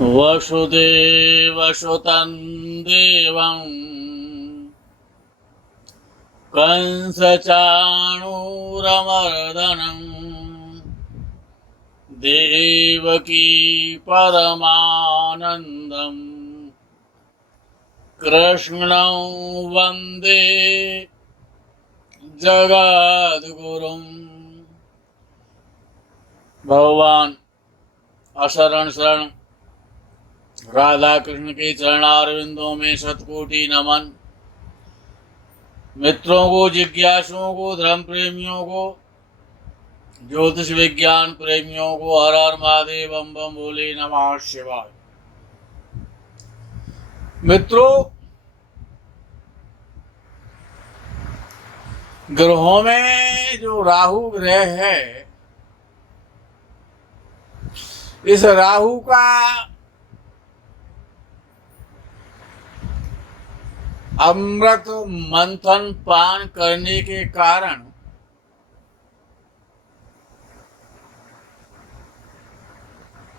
वसुदेवसुतं देवं कंसचाणूरमर्दनं देवकी परमानन्दं कृष्णं वन्दे जगद्गुरुं। भगवान अशरण शरण राधा कृष्ण के चरणारविंदों में शतकोटि नमन। मित्रों को, जिज्ञासुओं को, धर्म प्रेमियों को, ज्योतिष विज्ञान प्रेमियों को हर हर महादेव, बम बम बोले नमः शिवाय। मित्रों, ग्रहों में जो राहु ग्रह है, इस राहु का अमृत मंथन पान करने के कारण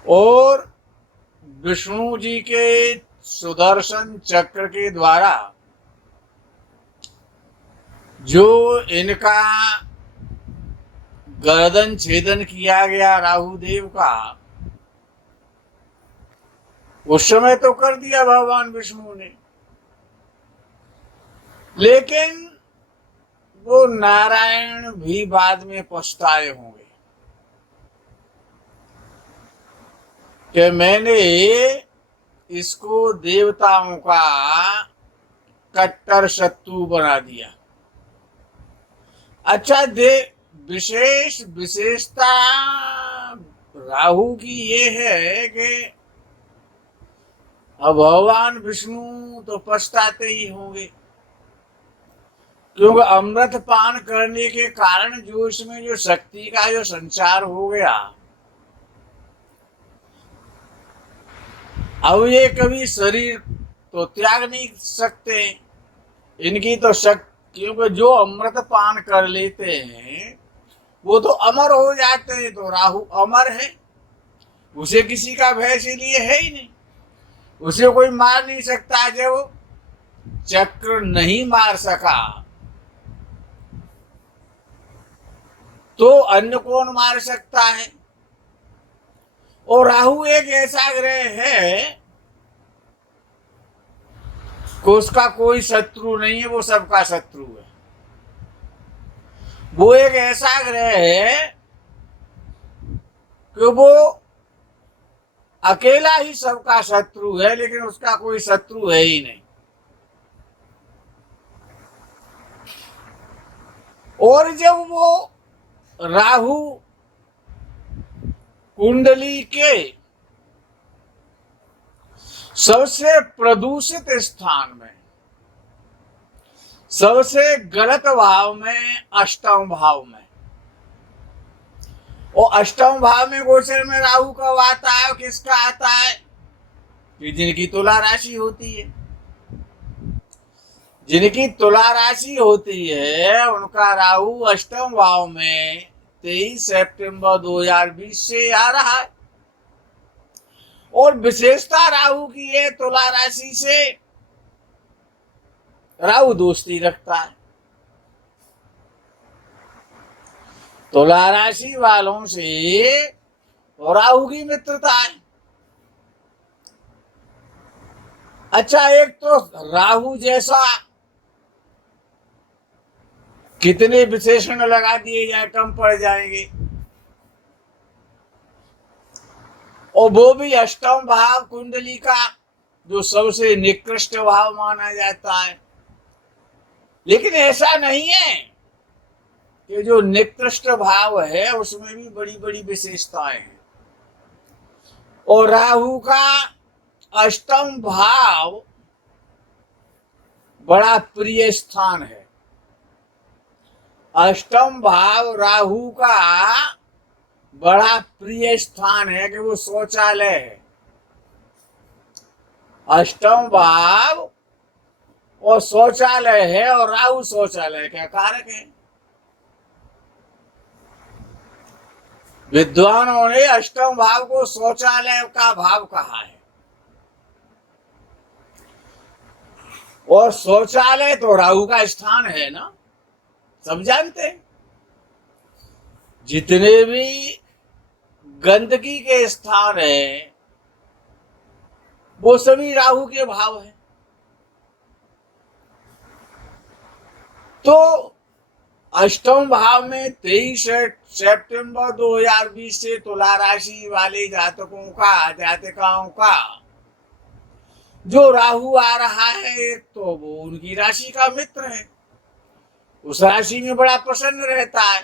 और विष्णु जी के सुदर्शन चक्र के द्वारा जो इनका गर्दन छेदन किया गया राहु देव का, उस समय तो कर दिया भगवान विष्णु ने, लेकिन वो नारायण भी बाद में पछताए होंगे कि मैंने इसको देवताओं का कट्टर शत्रु बना दिया। अच्छा, विशेष विशेषता राहु की ये है कि अब भगवान विष्णु तो पछताते ही होंगे, क्योंकि अमृत पान करने के कारण जो इसमें जो शक्ति का जो संचार हो गया, अब ये कभी शरीर तो त्याग नहीं सकते। इनकी तो शक्ति, क्योंकि जो अमृत पान कर लेते हैं वो तो अमर हो जाते हैं। तो राहु अमर है, उसे किसी का भय इसलिए है ही नहीं, उसे कोई मार नहीं सकता। जब वो चक्र नहीं मार सका तो अन्य कौन मार सकता है। और राहु एक ऐसा ग्रह है कि उसका कोई शत्रु नहीं है, वो सबका शत्रु है। वो एक ऐसा ग्रह है कि वो अकेला ही सबका शत्रु है, लेकिन उसका कोई शत्रु है ही नहीं। और जब वो राहु कुंडली के सबसे प्रदूषित स्थान में, सबसे गलत भाव में, अष्टम भाव में, और अष्टम भाव में गोचर में राहु कब आता है, किसका आता है कि जिनकी तुला राशि होती है। जिनकी तुला राशि होती है उनका राहु अष्टम भाव में 23 सितंबर 2020 से आ रहा है। और विशेषता राहु की है, तुला राशि से राहु दोस्ती रखता है। तुला राशि वालों से राहु की मित्रता है। अच्छा, एक तो राहु जैसा कितने विशेषण लगा दिए जाए कम पड़ जाएंगे, और वो भी अष्टम भाव कुंडली का जो सबसे निकृष्ट भाव माना जाता है। लेकिन ऐसा नहीं है कि जो निकृष्ट भाव है उसमें भी बड़ी बड़ी विशेषताएं हैं। और राहु का अष्टम भाव बड़ा प्रिय स्थान है। अष्टम भाव राहु का बड़ा प्रिय स्थान है कि वो शौचालय है। अष्टम भाव और शौचालय है, और राहु शौचालय का कारक है। विद्वानों ने अष्टम भाव को शौचालय का भाव कहा है। और शौचालय तो राहु का स्थान है ना, सब जानते हैं। जितने भी गंदगी के स्थान है वो सभी राहु के भाव है। तो अष्टम भाव में 23 सितंबर 2020 से तुला राशि वाले जातकाओं का जो राहु आ रहा है, तो वो उनकी राशि का मित्र है, उस राशि में बड़ा प्रसन्न रहता है।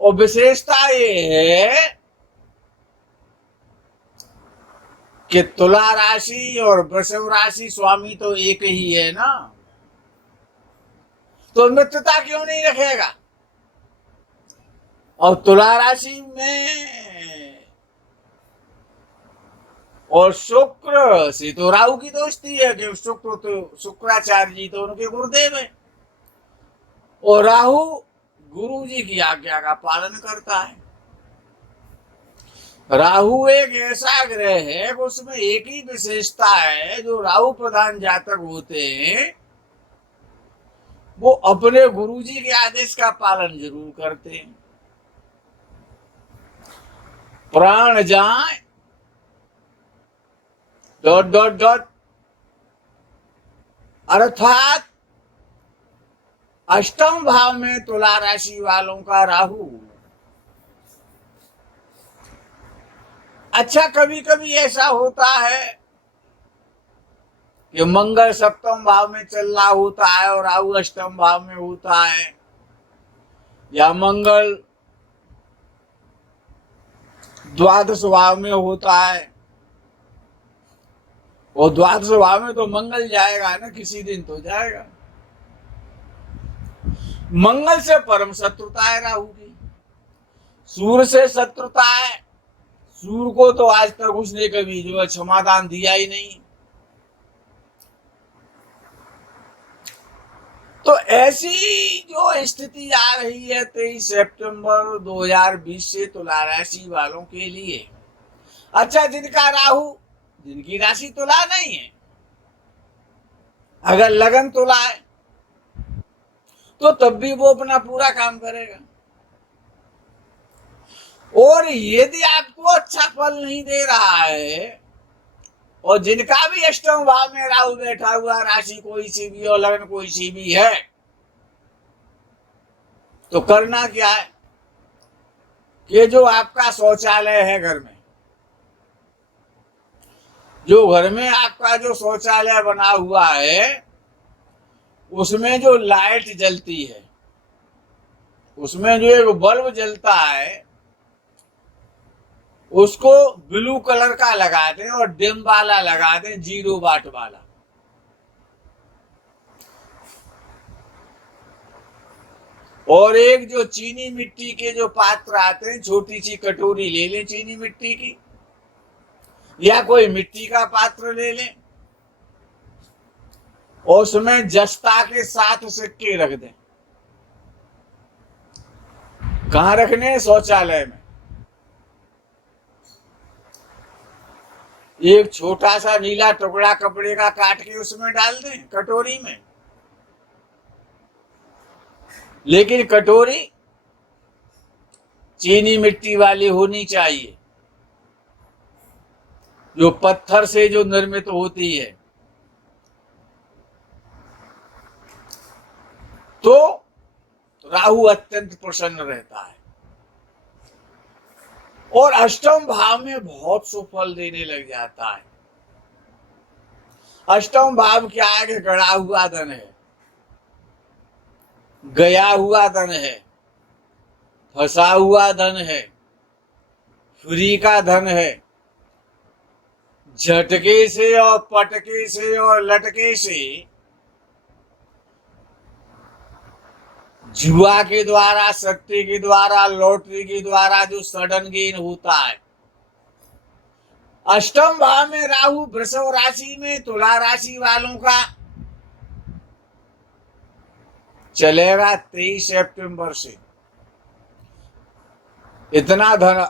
और विशेषता ये है कि तुला राशि और वृषभ राशि स्वामी तो एक ही है ना, तो मित्रता क्यों नहीं रखेगा। और तुला राशि में और शुक्र से तो राहु की दोस्ती है कि शुक्राचार्य जी तो उनके गुरुदेव है, और राहु गुरु जी की आज्ञा का पालन करता है। राहु एक ऐसा ग्रह है, उसमें एक ही विशेषता है, जो राहु प्रधान जातक होते हैं वो अपने गुरुजी के आदेश का पालन जरूर करते हैं। प्राण जाए ... अर्थात अष्टम भाव में तुला राशि वालों का राहु। अच्छा, कभी कभी ऐसा होता है कि मंगल सप्तम भाव में चल रहा होता है और राहु अष्टम भाव में होता है, या मंगल द्वादश भाव में होता है। और द्वादश भाव में तो मंगल जाएगा ना, किसी दिन तो जाएगा। मंगल से परम शत्रुता है राहु की, सूर्य से शत्रुता है। सूर्य को तो आज तक उसने कभी जो है क्षमादान दिया ही नहीं। तो ऐसी जो स्थिति आ रही है 23 सितंबर 2020 से तुला राशि वालों के लिए। अच्छा, जिनकी राशि तुला नहीं है, अगर लगन तुला है तो तब भी वो अपना पूरा काम करेगा। और यदि आपको अच्छा फल नहीं दे रहा है, और जिनका भी अष्टम भाव में राहु बैठा हुआ, राशि कोई सी भी और लगन कोई सी भी है, तो करना क्या है कि जो आपका शौचालय है घर में, जो घर में आपका जो शौचालय बना हुआ है, उसमें जो लाइट जलती है, उसमें जो एक बल्ब जलता है, उसको ब्लू कलर का लगा दें और डिम वाला लगा दें, 0 वाट वाला। और एक जो चीनी मिट्टी के जो पात्र आते हैं, छोटी सी कटोरी ले लें चीनी मिट्टी की, या कोई मिट्टी का पात्र ले लें, और उसमें जस्ता के 7 सिक्के रख दें। कहाँ रखने? शौचालय में। एक छोटा सा नीला टुकड़ा कपड़े का काट के उसमें डाल दें कटोरी में, लेकिन कटोरी चीनी मिट्टी वाली होनी चाहिए, जो पत्थर से जो निर्मित होती है। तो राहु अत्यंत प्रसन्न रहता है और अष्टम भाव में बहुत सुफल देने लग जाता है। अष्टम भाव क्या है कि गड़ा हुआ धन है, गया हुआ धन है, फंसा हुआ धन है, फ्री का धन है, झटके से और पटके से और लटके से, जुआ के द्वारा, सट्टे के द्वारा, लॉटरी के द्वारा जो सडन गेन होता है। अष्टम भाव में राहु वृषभ राशि में तुला राशि वालों का चलेगा 23 सितंबर से। इतना धन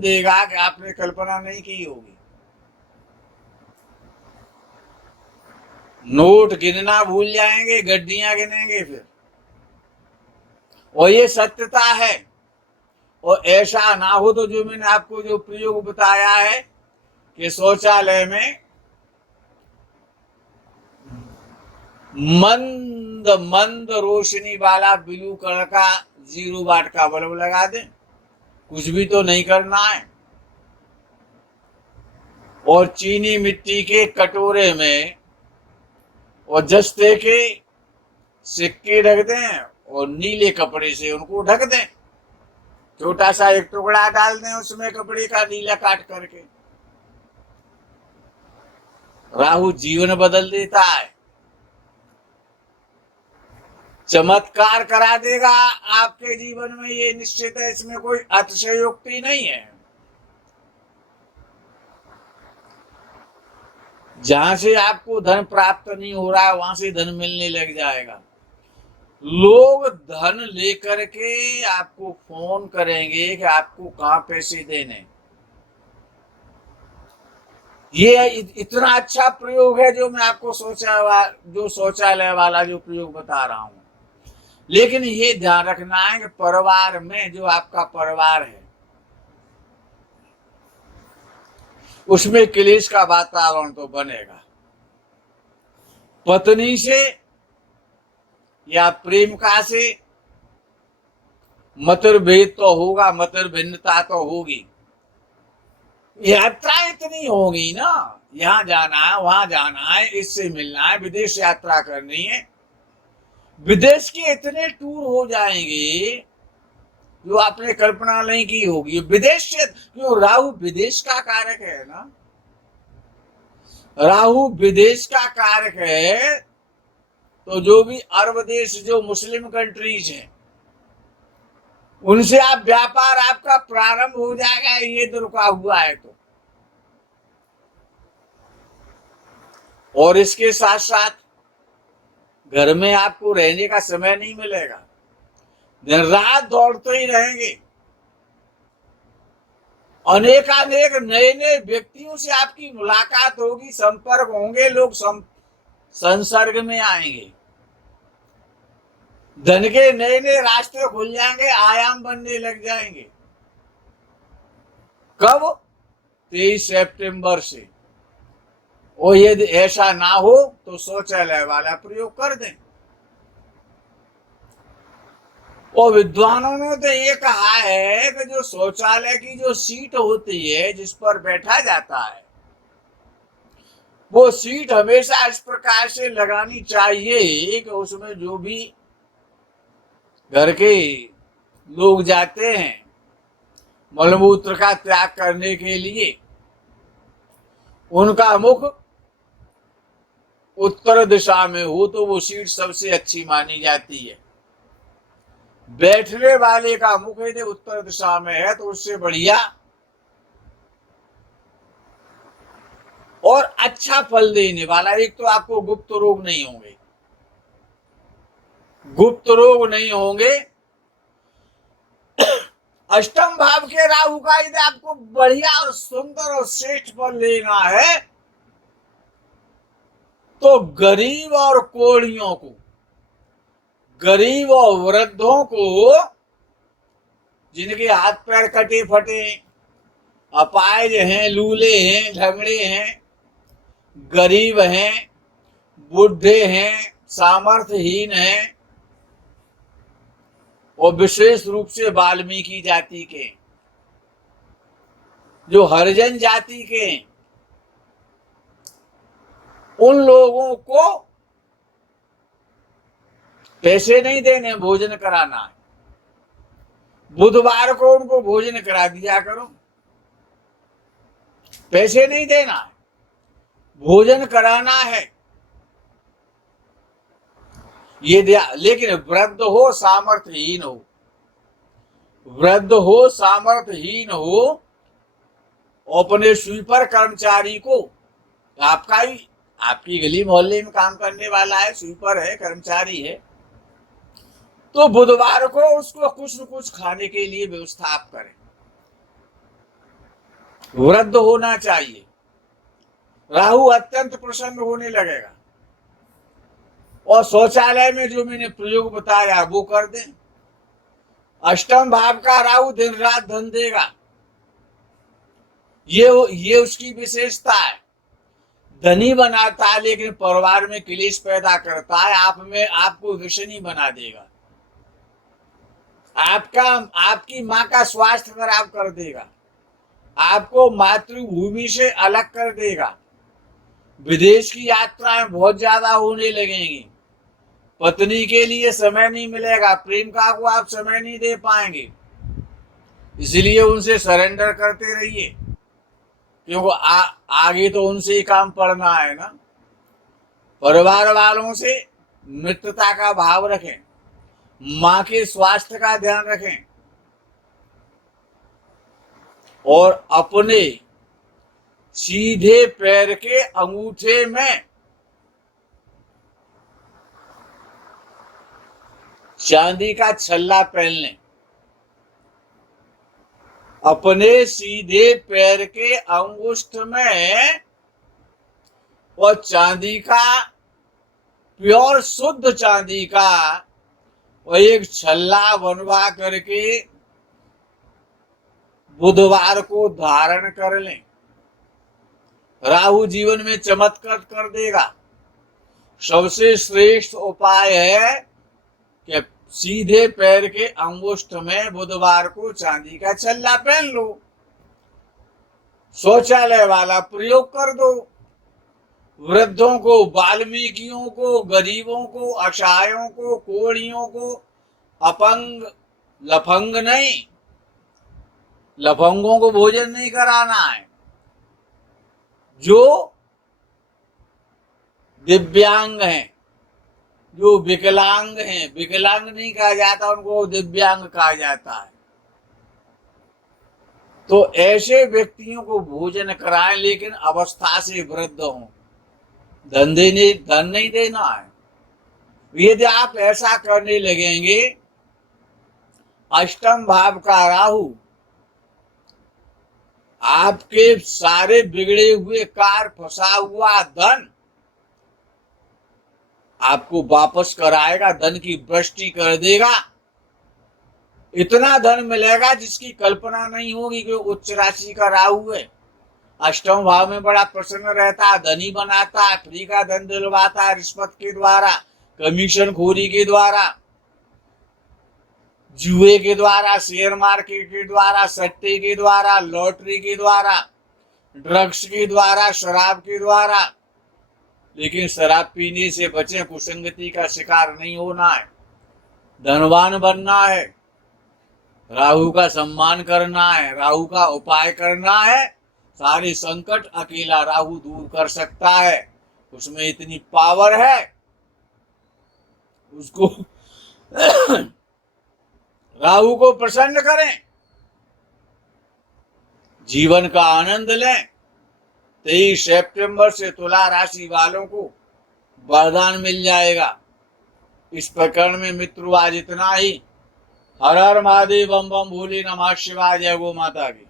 देगा कि आपने कल्पना नहीं की होगी। नोट गिनना भूल जाएंगे, गड्डियां गिनेंगे फिर। और ये सत्यता है। और ऐसा ना हो तो जो मैंने आपको जो प्रयोग बताया है कि शौचालय में मंद मंद रोशनी वाला ब्लू कलर का 0 वाट का बल्ब लगा दें, कुछ भी तो नहीं करना है। और चीनी मिट्टी के कटोरे में और जस्ते के सिक्के ढक दें और नीले कपड़े से उनको ढक दें। छोटा सा एक टुकड़ा डाल दें उसमें कपड़े का नीला काट करके। राहु जीवन बदल देता है, चमत्कार करा देगा आपके जीवन में, ये निश्चित है, इसमें कोई अतिशयोक्ति नहीं है। जहां से आपको धन प्राप्त नहीं हो रहा है वहां से धन मिलने लग जाएगा। लोग धन लेकर के आपको फोन करेंगे कि आपको कहां पैसे देने। ये इतना अच्छा प्रयोग है जो मैं आपको शौचालय वाला जो प्रयोग बता रहा हूं। लेकिन ये ध्यान रखना है कि परिवार में जो आपका परिवार है उसमें क्लेश का वातावरण तो बनेगा। पत्नी से या प्रेमिका से मतभेद तो होगा, मतभिन्नता तो होगी। यात्रा इतनी होगी ना, यहां जाना है वहां जाना है, इससे मिलना है, विदेश यात्रा करनी है। विदेश के इतने टूर हो जाएंगे जो आपने कल्पना नहीं की होगी। विदेश से क्यों, राहु विदेश का कारक है ना, राहु विदेश का कारक है। तो जो भी अरब देश, जो मुस्लिम कंट्रीज हैं, उनसे आप व्यापार आपका प्रारंभ हो जाएगा, ये तो रुका हुआ है तो। और इसके साथ साथ घर में आपको रहने का समय नहीं मिलेगा, दिन रात दौड़ते ही रहेंगे। अनेकानेक नए नए व्यक्तियों से आपकी मुलाकात होगी, संपर्क होंगे, लोग संसर्ग में आएंगे। धन के नए नए रास्ते खुल जाएंगे, आयाम बनने लग जाएंगे। कब? 23 सितंबर से। और यदि ऐसा ना हो तो शौचालय वाला प्रयोग कर दें। और विद्वानों ने तो ये कहा है कि जो शौचालय की जो सीट होती है जिस पर बैठा जाता है, वो सीट हमेशा इस प्रकार से लगानी चाहिए कि उसमें जो भी घर के लोग जाते हैं मलमूत्र का त्याग करने के लिए, उनका मुख उत्तर दिशा में हो तो वो सीट सबसे अच्छी मानी जाती है। बैठने वाले का मुख यदि उत्तर दिशा में है तो उससे बढ़िया और अच्छा फल देने वाला। एक तो आपको गुप्त रोग नहीं होंगे, गुप्त रोग नहीं होंगे। अष्टम भाव के राहु का यदि आपको बढ़िया और सुंदर और श्रेष्ठ फल लेना है तो गरीब और कोढ़ियों को, गरीब और वृद्धों को, जिनके हाथ पैर कटे फटे, अपाहिज हैं, लूले हैं, झगड़े हैं, गरीब हैं, बुढ़े हैं, सामर्थ्यहीन हैं, और विशेष रूप से वाल्मीकि जाति के, जो हरिजन जाति के, उन लोगों को पैसे नहीं देने, भोजन कराना है। बुधवार को उनको भोजन करा दिया करो, पैसे नहीं देना है, भोजन कराना है ये दिया। लेकिन वृद्ध हो, सामर्थ्यहीन हो, वृद्ध हो, सामर्थ्यहीन हो, अपने स्वीपर कर्मचारी को, आपका ही, आपकी गली मोहल्ले में काम करने वाला है, स्वीपर है, कर्मचारी है, तो बुधवार को उसको कुछ न कुछ खाने के लिए व्यवस्था आप करें। वृद्ध होना चाहिए, राहु अत्यंत प्रसन्न होने लगेगा। और शौचालय में जो मैंने प्रयोग बताया वो कर दें। अष्टम भाव का राहु दिन रात धन देगा, ये उसकी विशेषता है। धनी बनाता है लेकिन परिवार में क्लेश पैदा करता है, आप में आपको व्यसनी बना देगा, आपकी माँ का स्वास्थ्य खराब कर देगा, आपको मातृभूमि से अलग कर देगा। विदेश की यात्राएं बहुत ज्यादा होने लगेंगी, पत्नी के लिए समय नहीं मिलेगा, प्रेमिका को आप समय नहीं दे पाएंगे, इसलिए उनसे सरेंडर करते रहिए, क्योंकि आगे तो उनसे ही काम पड़ना है ना। परिवार वालों से मित्रता का भाव रखें, माँ के स्वास्थ्य का ध्यान रखें और अपने सीधे पैर के अंगूठे में चांदी का छल्ला पहन लें। अपने सीधे पैर के अंगुष्ठ में और चांदी का, प्योर शुद्ध चांदी का और एक छल्ला बनवा करके बुधवार को धारण कर लें। राहु जीवन में चमत्कार कर देगा। सबसे श्रेष्ठ उपाय है कि सीधे पैर के अंगुष्ठ में बुधवार को चांदी का छल्ला पहन लो, शौचालय वाला प्रयोग कर दो। वृद्धों को, वाल्मीकियों को, गरीबों को, असहायों को, कोढ़ियों को, अपंग लफंग नहीं, लफंगों को भोजन नहीं कराना है। जो दिव्यांग हैं, जो विकलांग हैं, विकलांग नहीं कहा जाता उनको, दिव्यांग कहा जाता है। तो ऐसे व्यक्तियों को भोजन कराएं, लेकिन अवस्था से वृद्ध हों, धन नहीं देना है। यदि आप ऐसा करने लगेंगे, अष्टम भाव का राहु आपके सारे बिगड़े हुए कार्य, फंसा हुआ धन आपको वापस कराएगा, धन की वृष्टि कर देगा। इतना धन मिलेगा जिसकी कल्पना नहीं होगी, कि उच्च राशि का राहु है। अष्टम भाव में बड़ा प्रसन्न रहता है, धनी बनाता है, फ्री का धन दिलवाता है, रिश्वत के द्वारा, कमीशन खोरी के द्वारा, जुए के द्वारा, शेयर मार्केट के द्वारा, सट्टे के द्वारा, लॉटरी के द्वारा, ड्रग्स के द्वारा, शराब के द्वारा। लेकिन शराब पीने से बचें, कुसंगति का शिकार नहीं होना है, धनवान बनना है, राहु का सम्मान करना है, राहु का उपाय करना है। सारे संकट अकेला राहु दूर कर सकता है, उसमें इतनी पावर है। उसको राहु को प्रसन्न करें, जीवन का आनंद लें। 23 सितंबर से तुला राशि वालों को वरदान मिल जाएगा। इस प्रकरण में मित्रों आज इतना ही। हर हर महादेव, बम बम भोले, नमः शिवाय, जय गो माता की।